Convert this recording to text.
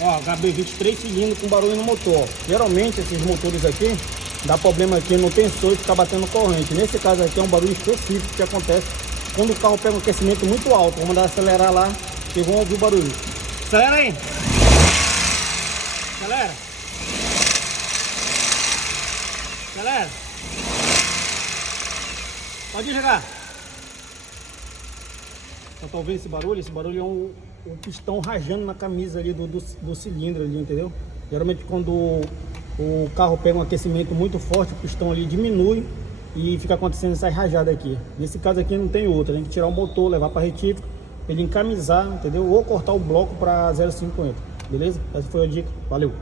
Ó, HB20 3 cilindros com barulho no motor. Geralmente esses motores aqui dá problema aqui no tensor e fica batendo corrente. Nesse caso aqui é um barulho específico que acontece quando o carro pega um aquecimento muito alto. Vou mandar acelerar lá e vão ouvir o barulho. Acelera aí. Acelera. Acelera. Pode chegar. Só tá ouvindo esse barulho? Esse barulho é um pistão rajando na camisa ali do cilindro ali, entendeu? Geralmente quando o carro pega um aquecimento muito forte, o pistão ali diminui e fica acontecendo essa rajada aqui. Nesse caso aqui não tem outra, tem que tirar o motor, levar para retífica, ele encamisar, entendeu? Ou cortar o bloco para 0,50, beleza? Essa foi a dica, valeu!